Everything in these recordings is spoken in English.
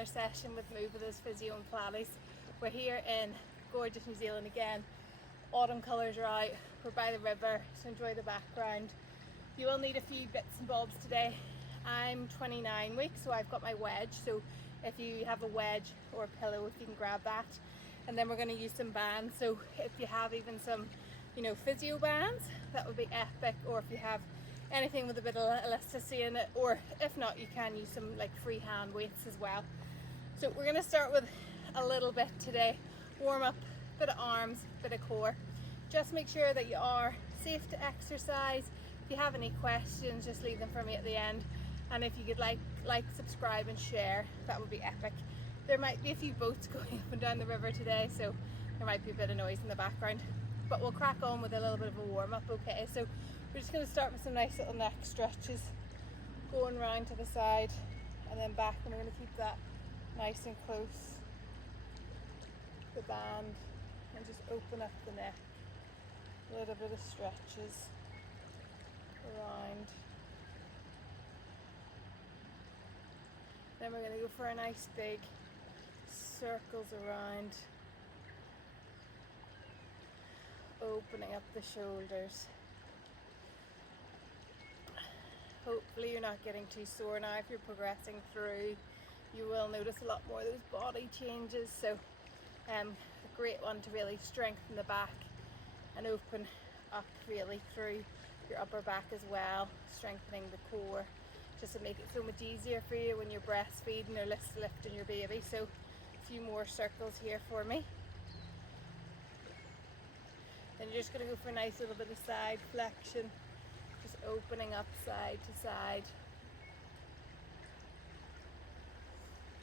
another session with Move with Us Physio and Pilates. We're here in gorgeous New Zealand again. Autumn colours are out, we're by the river, so enjoy the background. You will need a few bits and bobs today. I'm 29 weeks, so I've got my wedge, so if you have a wedge or a pillow, if you can grab that. And then we're going to use some bands, so if you have even some, physio bands, that would be epic, or if you have anything with a bit of elasticity in it, or if not, you can use some like free hand weights as well. So we're going to start with a little bit today, warm up, bit of arms, bit of core. Just make sure that you are safe to exercise. If you have any questions, just leave them for me at the end. And if you could like, subscribe and share, that would be epic. There might be a few boats going up and down the river today, so there might be a bit of noise in the background, but we'll crack on with a little bit of a warm up. Okay, so we're just going to start with some nice little neck stretches, going round to the side and then back, and we're going to keep that nice and close to the band and just open up the neck. A little bit of stretches around. Then we're going to go for a nice big circles around, opening up the shoulders. Hopefully you're not getting too sore now. If you're progressing through, you will notice a lot more of those body changes. So a great one to really strengthen the back and open up really through your upper back as well, strengthening the core, just to make it so much easier for you when you're breastfeeding or lifting your baby. So a few more circles here for me. Then you're just going to go for a nice little bit of side flexion, just opening up side to side.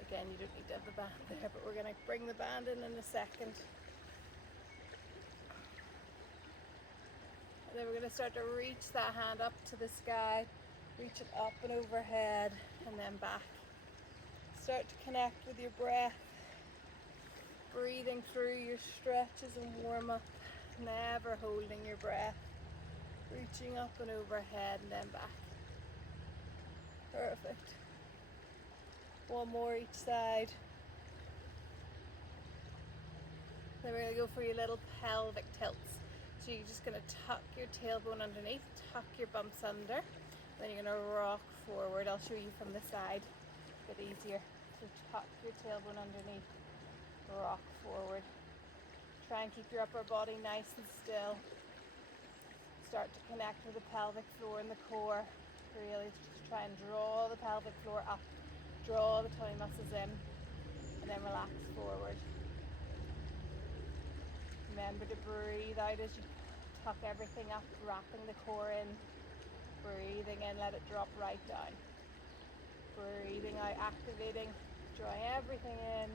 Again, you don't need to have the band there, but we're going to bring the band in a second. And then we're going to start to reach that hand up to the sky, reach it up and overhead and then back. Start to connect with your breath, breathing through your stretches and warm up, never holding your breath. Reaching up and overhead and then back. Perfect. One more each side. Then we're going to go for your little pelvic tilts. So you're just going to tuck your tailbone underneath, tuck your bumps under. Then you're going to rock forward. I'll show you from the side, a bit easier. So tuck your tailbone underneath, rock forward. Try and keep your upper body nice and still. Start to connect with the pelvic floor and the core. Really just try and draw the pelvic floor up, draw the tummy muscles in, and then relax forward. Remember to breathe out as you tuck everything up, wrapping the core in. Breathing in, let it drop right down. Breathing out, activating, drawing everything in.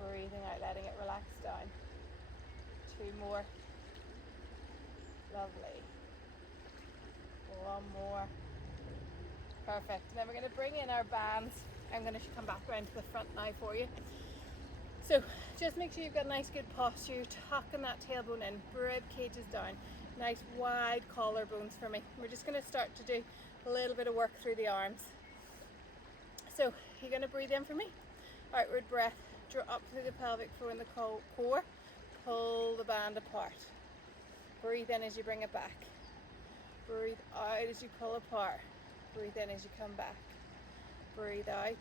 Breathing out, letting it relax down. Two more. Lovely. One more. Perfect. And then we're going to bring in our bands. I'm going to come back around to the front now for you. So just make sure you've got nice good posture. You're tucking that tailbone in, rib cages down. Nice wide collarbones for me. We're just going to start to do a little bit of work through the arms. So you're going to breathe in for me. Outward breath. Draw up through the pelvic floor and the core. Pull the band apart. Breathe in as you bring it back. Breathe out as you pull apart. Breathe in as you come back. Breathe out.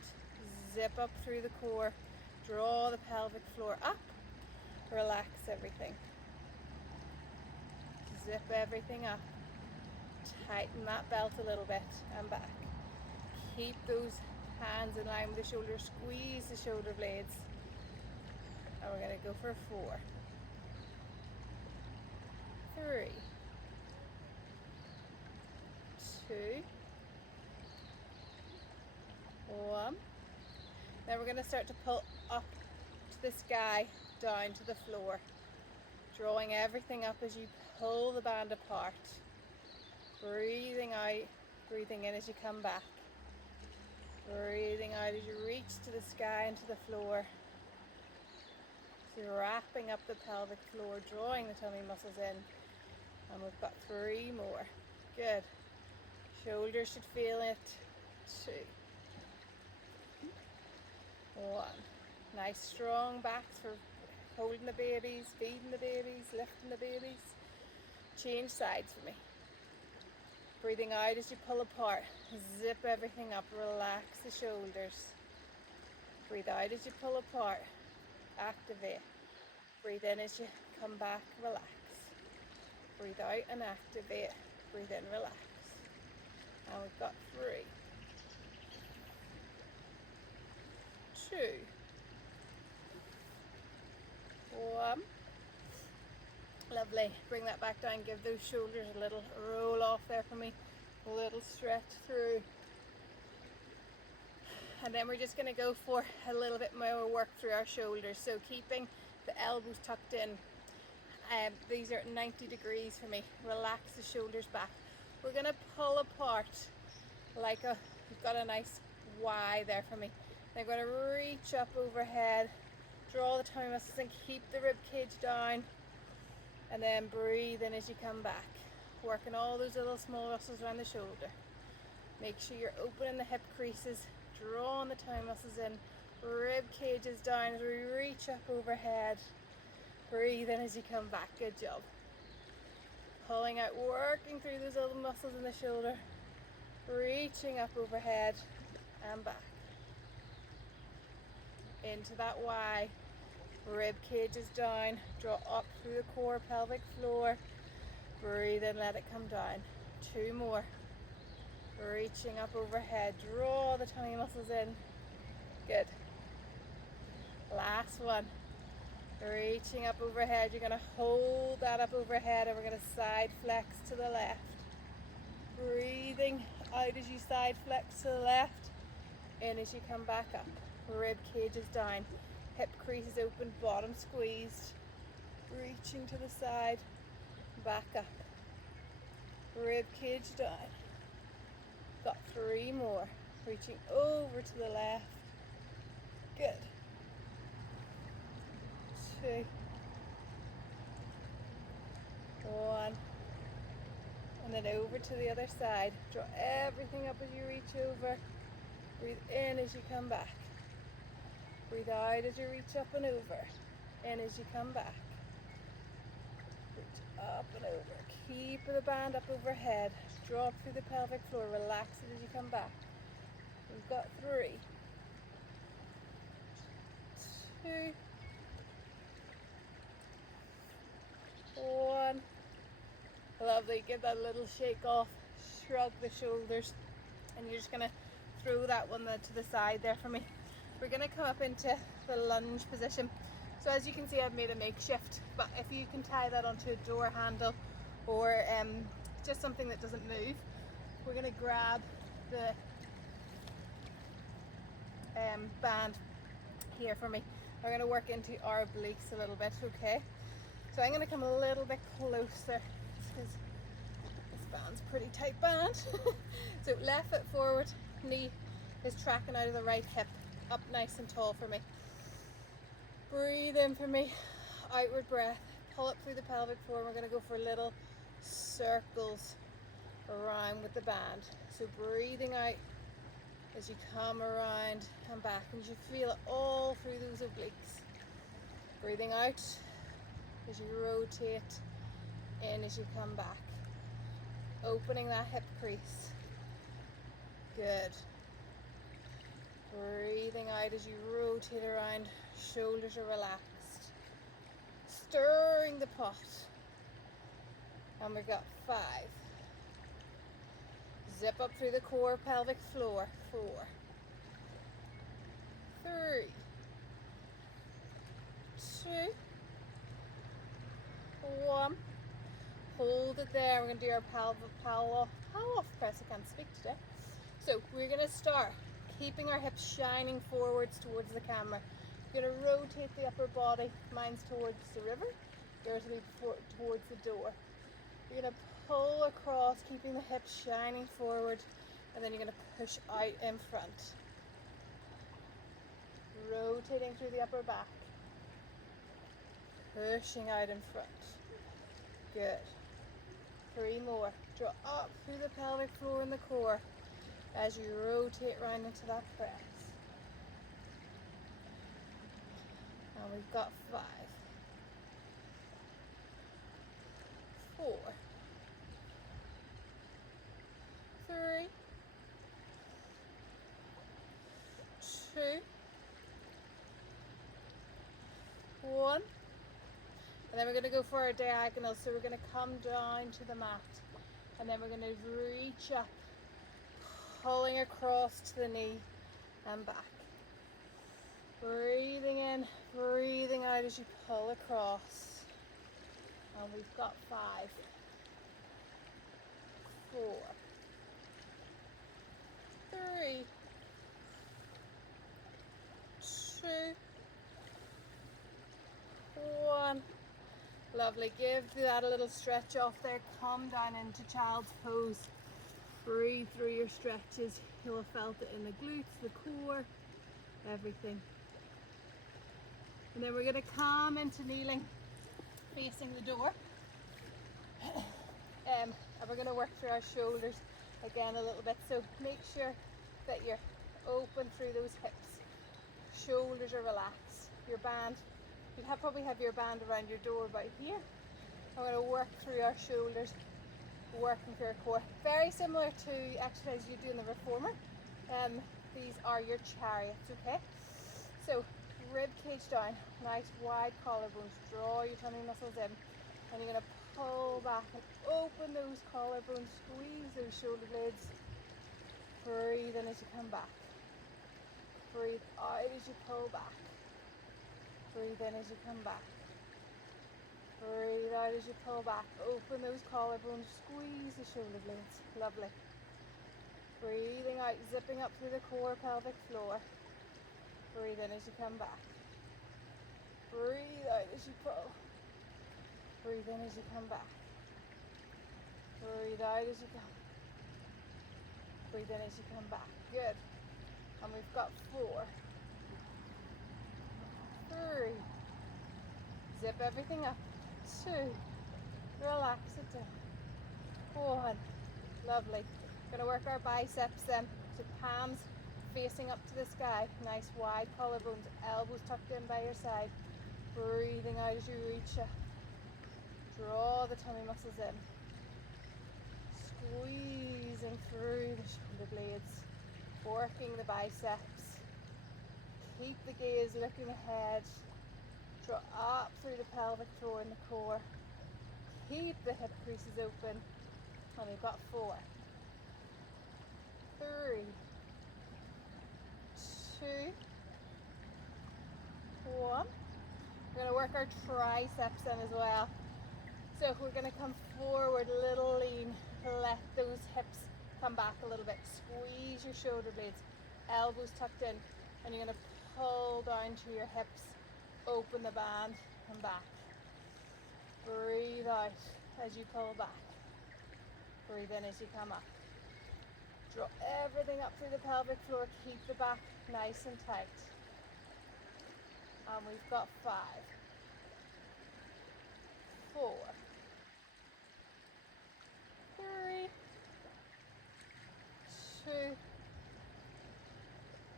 Zip up through the core. Draw the pelvic floor up. Relax everything. Zip everything up. Tighten that belt a little bit and back. Keep those hands in line with the shoulders. Squeeze the shoulder blades. And we're going to go for 4, 3, 2, 1. Then we're going to start to pull up to the sky, down to the floor. Drawing everything up as you pull the band apart. Breathing out, breathing in as you come back. Breathing out as you reach to the sky and to the floor. So you're wrapping up the pelvic floor, drawing the tummy muscles in. And we've got 3 more. Good. Shoulders should feel it. 2. 1. Nice strong backs for holding the babies, feeding the babies, lifting the babies. Change sides for me. Breathing out as you pull apart. Zip everything up, relax the shoulders. Breathe out as you pull apart. Activate. Breathe in as you come back, relax. Breathe out and activate. Breathe in, relax. And we've got 3, 2, 1. Lovely. Bring that back down. Give those shoulders a little roll off there for me. A little stretch through. And then we're just going to go for a little bit more work through our shoulders. So keeping the elbows tucked in. These are 90 degrees for me. Relax the shoulders back. We're going to pull apart like you've got a nice Y there for me. Then we're going to reach up overhead. Draw the tummy muscles and keep the rib cage down. And then breathe in as you come back. Working all those little small muscles around the shoulder. Make sure you're opening the hip creases. Drawing the tummy muscles in. Rib cages down as we reach up overhead. Breathe in as you come back. Good job. Pulling out, working through those little muscles in the shoulder. Reaching up overhead and back. Into that Y. Rib cages down. Draw up through the core, pelvic floor. Breathe in, let it come down. 2 more. Reaching up overhead. Draw the tummy muscles in. Good. Last one. Reaching up overhead. You're going to hold that up overhead and we're going to side flex to the left. Breathing out as you side flex to the left. In as you come back up. Rib cages down. Hip creases open, bottom squeezed. Reaching to the side. Back up. Rib cage down. Got 3 more. Reaching over to the left. Good. 2. 1. And then over to the other side. Draw everything up as you reach over. Breathe in as you come back. Breathe out as you reach up and over. In as you come back. Reach up and over. Keep the band up overhead. Drop through the pelvic floor. Relax it as you come back. We've got 3, 2, 1. Lovely. Get that little shake off. Shrug the shoulders. And you're just going to throw that one to the side there for me. We're going to come up into the lunge position. So as you can see, I've made a makeshift, but if you can tie that onto a door handle or just something that doesn't move, we're going to grab the band here for me. We're going to work into our obliques a little bit, okay? So I'm going to come a little bit closer because this band's a pretty tight band. So left foot forward, knee is tracking out of the right hip. Up nice and tall for me. Breathe in for me. Outward breath. Pull up through the pelvic floor. We're going to go for little circles around with the band. So breathing out as you come around and back. And you feel it all through those obliques. Breathing out as you rotate in as you come back. Opening that hip crease. Good. Breathing out as you rotate around, shoulders are relaxed. Stirring the pot. And we've got 5. Zip up through the core, pelvic floor. 4, 3, 2, 1. Hold it there. We're going to do our pow off press. I can't speak today. So we're going to start keeping our hips shining forwards towards the camera. You're going to rotate the upper body. Mine's towards the river. Yours will be towards the door. You're going to pull across, keeping the hips shining forward, and then you're going to push out in front. Rotating through the upper back. Pushing out in front. Good. 3 more. Draw up through the pelvic floor and the core as you rotate round into that press. we've got 5, 4, 3, 2, 1. And then we're going to go for our diagonal. So we're going to come down to the mat, and then we're going to reach up, pulling across to the knee and back. Breathing in, breathing out as you pull across. And we've got 5, 4, 3, 2, 1. Lovely. Give that a little stretch off there. Come down into child's pose. Breathe through your stretches. You'll have felt it in the glutes, the core, everything. And then we're going to come into kneeling, facing the door. And we're going to work through our shoulders again a little bit. So make sure that you're open through those hips. Shoulders are relaxed. Your band, you probably have your band around your door about here. I'm going to work through our shoulders, working through our core. Very similar to exercises you do in the reformer. These are your chariots, okay? So rib cage down, nice wide collarbones, draw your tummy muscles in, and you're going to pull back and open those collarbones, squeeze those shoulder blades. Breathe in as you come back. Breathe out as you pull back. Breathe in as you come back. Breathe out as you pull back. Open those collarbones, squeeze the shoulder blades. Lovely. Breathing out, zipping up through the core, pelvic floor. Breathe in as you come back. Breathe out as you pull. Breathe in as you come back. Breathe out as you come. Breathe in as you come back. Good. And we've got 4, 3. Zip everything up. 2. Relax it down. 1. Lovely. Going to work our biceps then. So palms facing up to the sky. Nice wide collarbones. Elbows tucked in by your side. Breathing out as you reach up. Draw the tummy muscles in. Squeezing through the shoulder blades. Working the biceps. Keep the gaze looking ahead. Draw up through the pelvic floor and the core. Keep the hip creases open. And we've got 4, 3, 2, 1. We're going to work our triceps in as well. So we're going to come forward, little lean. Let those hips come back a little bit. Squeeze your shoulder blades. Elbows tucked in. And you're going to pull down to your hips. Open the band and back. Breathe out as you pull back. Breathe in as you come up. Draw everything up through the pelvic floor. Keep the back nice and tight. And we've got 5, 4, 3, 2,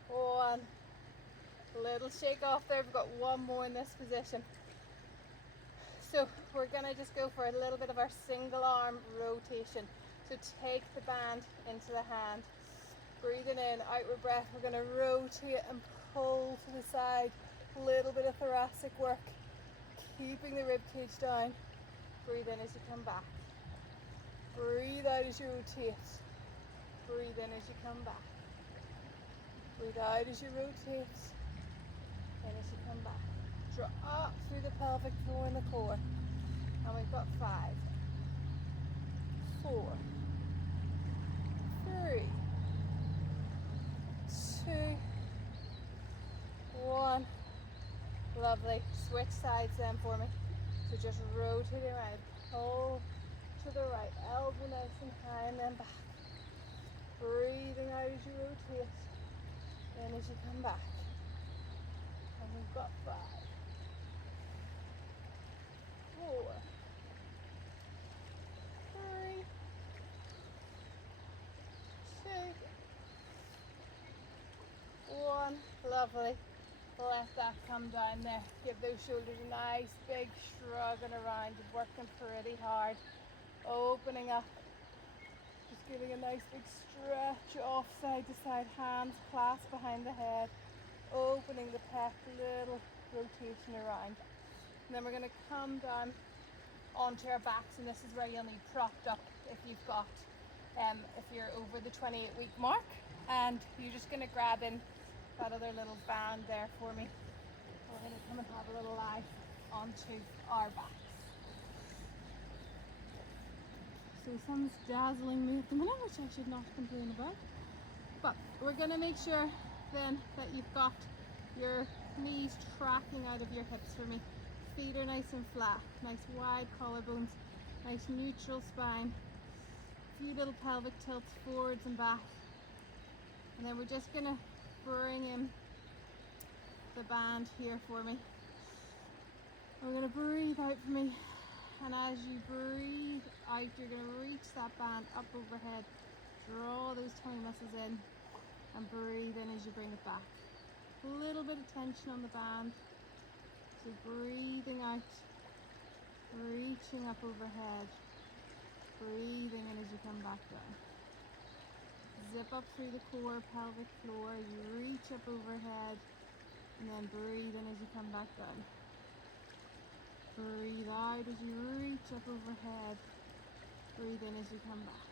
1. Little shake off there. We've got 1 more in this position. So we're going to just go for a little bit of our single arm rotation. So take the band into the hand. Breathing in, outward breath. We're going to rotate and pull to the side. Little bit of thoracic work. Keeping the rib cage down. Breathe in as you come back. Breathe out as you rotate. Breathe in as you come back. Breathe out as you rotate. In as you come back. Draw up through the pelvic floor and the core. And we've got 5, 4, 3, 2, 1. Lovely. Switch sides then for me. So just rotate around. Pull to the right. Elbow nice and high and then back. Breathing out as you rotate. In as you come back. And we've got 5, 4, 3, 2, 1. Lovely. let that come down there. Give those shoulders a nice big shrugging around. You're working pretty hard. Opening up. Just giving a nice big stretch off side to side. Hands clasped behind the head. Opening the pec, little rotation around. And then we're going to come down onto our backs, and this is where you'll need propped up if you've got, if you're over the 28-week mark. And you're just going to grab in that other little band there for me. We're going to come and have a little lie onto our backs. So some dazzling me at the minute, which I should not complain about. But we're going to make sure then that you've got your knees tracking out of your hips for me. Feet are nice and flat, nice wide collarbones, nice neutral spine. A few little pelvic tilts forwards and back. And then we're just going to bring in the band here for me. We're going to breathe out for me, and as you breathe out, you're going to reach that band up overhead. Draw those tummy muscles in and breathe in as you bring it back. A little bit of tension on the band. So breathing out, reaching up overhead, breathing in as you come back down. Zip up through the core, pelvic floor, you reach up overhead, and then breathe in as you come back down. Breathe out as you reach up overhead, breathe in as you come back.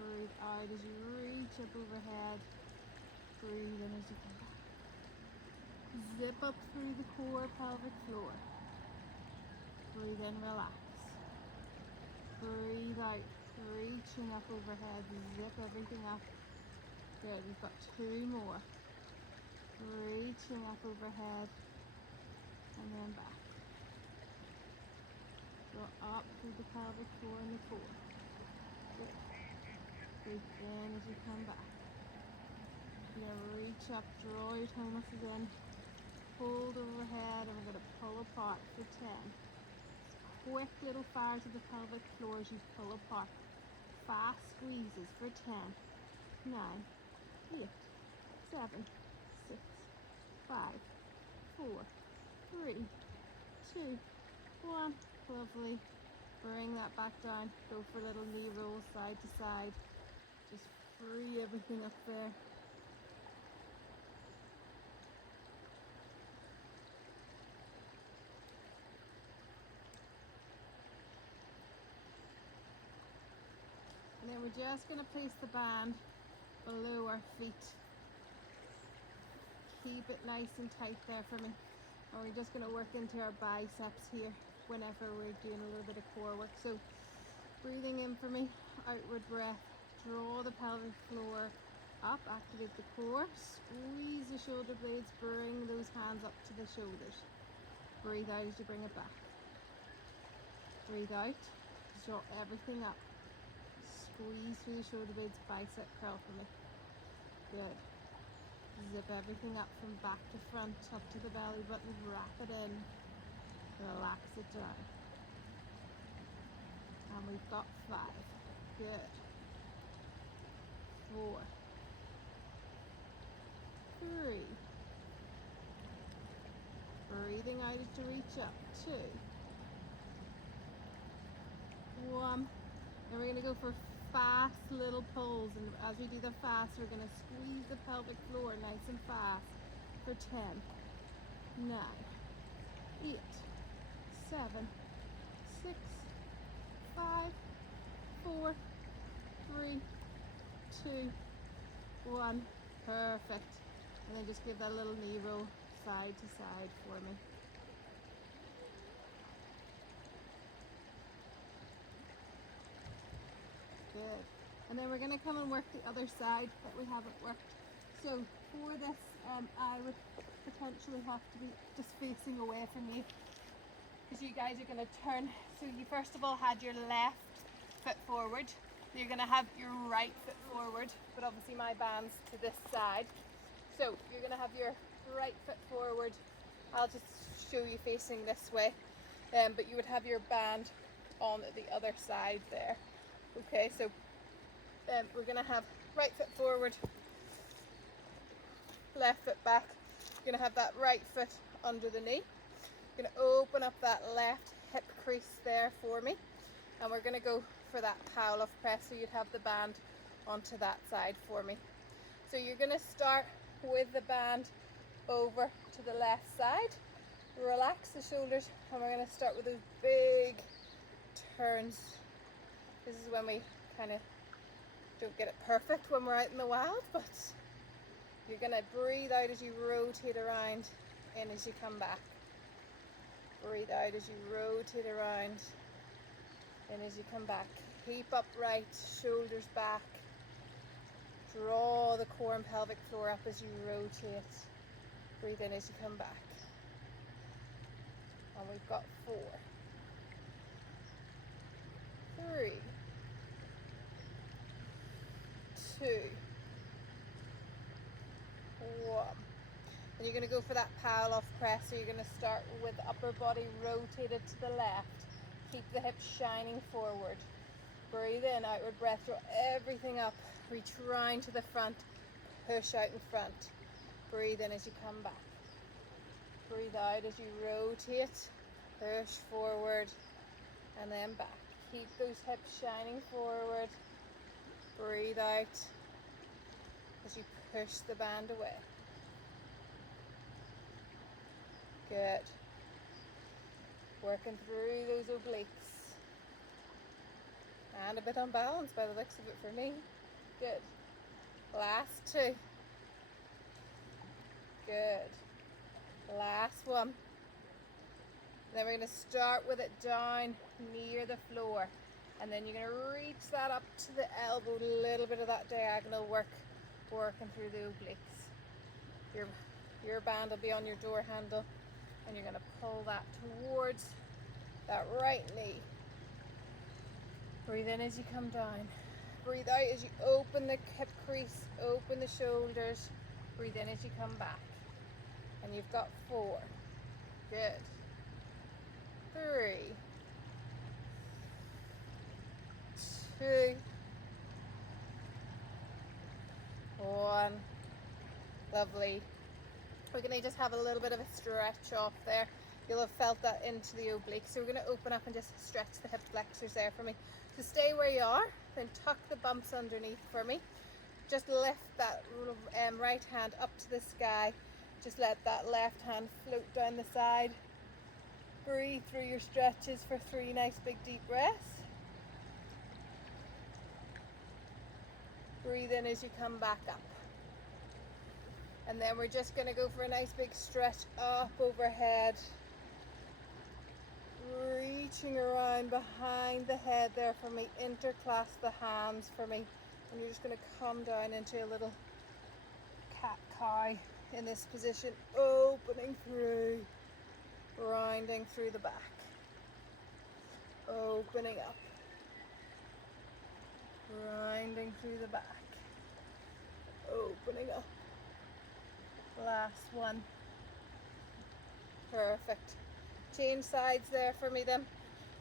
Breathe out as you reach up overhead, breathe in as you come back. Zip up through the core, pelvic floor. Breathe in, relax. Breathe out, reaching up overhead, zip everything up. Good, we've got two more. Reaching up overhead, and then back. Go up through the pelvic floor and the core. Good. Breathe in as you come back. Now reach up, draw your tummy muscles in. Hold overhead, and we're going to pull apart for 10. Quick little fires of the pelvic floor as you pull apart. Fast squeezes for 10, 9, 8, 7, 6, 5, 4, 3, 2, 1. Lovely. Bring that back down. Go for little knee rolls side to side. Just free everything up there. And then we're just going to place the band below our feet. Keep it nice and tight there for me. And we're just going to work into our biceps here whenever we're doing a little bit of core work. So breathing in for me, outward breath. Draw the pelvic floor up, activate the core. Squeeze the shoulder blades, bring those hands up to the shoulders. Breathe out as you bring it back. Breathe out, draw everything up. Squeeze through the shoulder blades, bicep curl for me. Good. Zip everything up from back to front, up to the belly button, wrap it in. Relax it down. And we've got 5. Good. 4. 3. Breathing out as you reach up. 2. 1. And we're going to go for fast little pulls, and as we do the fast, we're going to squeeze the pelvic floor nice and fast for 10, 9, 8, 7, 6, 5, 4, 3, 2, 1. Perfect. And then just give that little knee roll side to side for me. Good. And then we're going to come and work the other side that we haven't worked. So for this, I would potentially have to be just facing away from you, because you guys are going to turn. So you first of all had your left foot forward. You're going to have your right foot forward, but obviously my band's to this side. So you're going to have your right foot forward. I'll just show you facing this way, but you would have your band on the other side there. Okay, so we're going to have right foot forward, left foot back. You're gonna have that right foot under the knee. You're gonna open up that left hip crease there for me. And we're gonna go for that pile off press, so you'd have the band onto that side for me. So you're gonna start with the band over to the left side. Relax the shoulders, and we're gonna start with those big turns. This is when we kind of don't get it perfect when we're out in the wild, but you're gonna breathe out as you rotate around, in as you come back. Breathe out as you rotate around, in as you come back. Keep upright, shoulders back. Draw the core and pelvic floor up as you rotate. Breathe in as you come back. And we've got 4, 3, 2, 1. And you're going to go for that pile off press. So you're going to start with upper body rotated to the left. Keep the hips shining forward. Breathe in, outward breath, draw everything up. Reach round to the front, push out in front. Breathe in as you come back. Breathe out as you rotate, push forward, and then back. Keep those hips shining forward. Breathe out as you push the band away. Good. Working through those obliques. And a bit unbalanced by the looks of it for me. Good. Last 2. Good. Last one. Then we're going to start with it down near the floor. And then you're going to reach that up to the elbow, a little bit of that diagonal work, working through the obliques. Your band will be on your door handle, and you're going to pull that towards that right knee. Breathe in as you come down. Breathe out as you open the hip crease, open the shoulders. Breathe in as you come back. And you've got 4. Good. 3, 2, 1. Lovely. We're going to just have a little bit of a stretch off there. You'll have felt that into the oblique. So we're going to open up and just stretch the hip flexors there for me. So stay where you are, then tuck the bumps underneath for me. Just lift that right hand up to the sky. Just let that left hand float down the side. Breathe through your stretches for 3 nice big deep breaths. Breathe in as you come back up. And then we're just going to go for a nice big stretch up overhead. Reaching around behind the head there for me. Interclasp the hands for me. And you're just going to come down into a little cat-cow in this position. Opening through. Rounding through the back. Opening up. Rounding through the back. Opening up. Last one. Perfect. Change sides there for me then.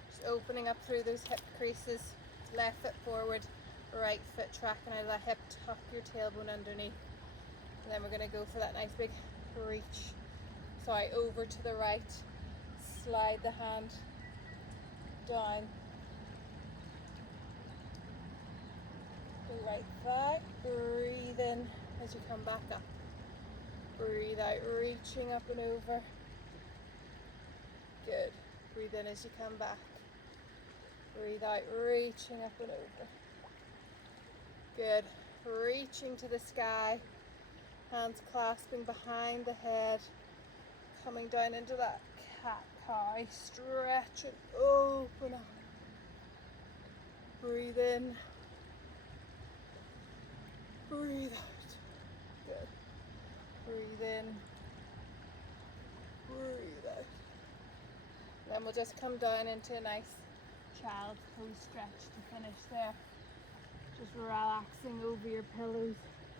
Just opening up through those hip creases. Left foot forward, right foot tracking out of that hip. Tuck your tailbone underneath. And then we're going to go for that nice big reach. Sorry, over to the right. Slide the hand down. The right thigh. Breathe in as you come back up. Breathe out, reaching up and over. Good. Breathe in as you come back. Breathe out, reaching up and over. Good. Reaching to the sky. Hands clasping behind the head. Coming down into that cat-cow. Stretch and open up. Breathe in. Breathe out. Good. Breathe in. Breathe out. Then we'll just come down into a nice child's pose stretch to finish there. Just relaxing over your pillows.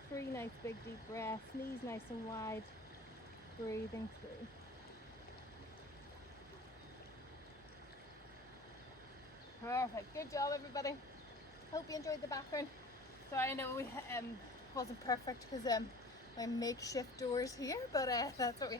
3 nice big deep breaths. Knees nice and wide. Breathing through. Perfect. Good job, everybody. Hope you enjoyed the background. So I know we wasn't perfect because my makeshift doors here, but that's what we